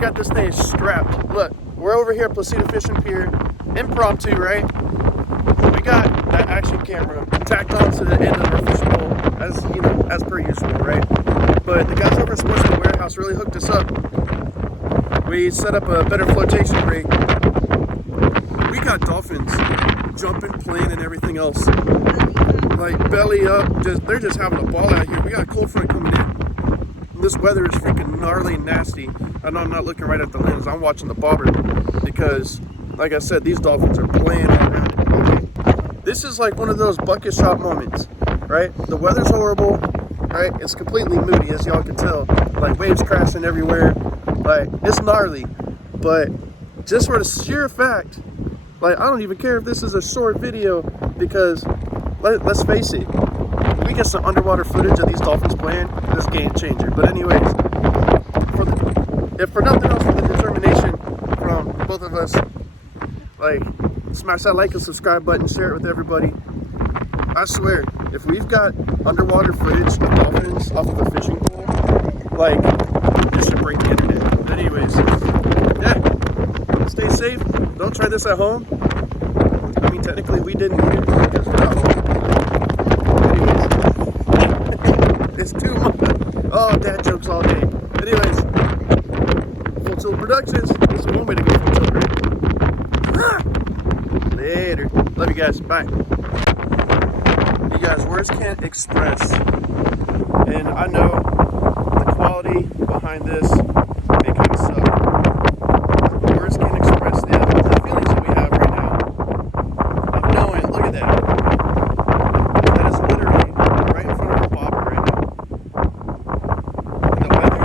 got this thing strapped. Look, we're over here at Placida Fishing Pier, impromptu, right? We got that action camera tacked onto the end of our fishing pole, as you know, as per usual, right? But the guys over at Sportsman warehouse really hooked us up. We set up a better flotation rig. We got dolphins jumping, playing, and everything else. Like belly up, they're just having a ball out here. We got a cold front coming in. This weather is freaking gnarly and nasty. I know I'm not looking right at the lens. I'm watching the bobber because, like I said, these dolphins are playing around it. Okay? This is like one of those bucket shop moments, right? The weather's horrible, right? It's completely moody, as y'all can tell. Like waves crashing everywhere. Like it's gnarly, but just for the sheer fact, like I don't even care if this is a short video because let's face it, if we get some underwater footage of these dolphins playing, this game changer. But anyways, if for nothing else, for the determination from both of us, like smash that like and subscribe button, share it with everybody. I swear, if we've got underwater footage of dolphins off of a fishing pole, like this should break the internet. But anyways, yeah, stay safe. Don't try this at home. I mean, technically we didn't either because we're not home. It's too much. Oh, dad jokes all day. Anyways, Full Tilt Productions. This is one way to go full tilt, right? Later. Love you guys. Bye. You guys, words can't express. And I know the quality behind this may kind of suck. Words can't express the feelings that we have right now. Of knowing, look at that. That is literally right in front of our bobber right now. And the weather,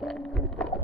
Thank you.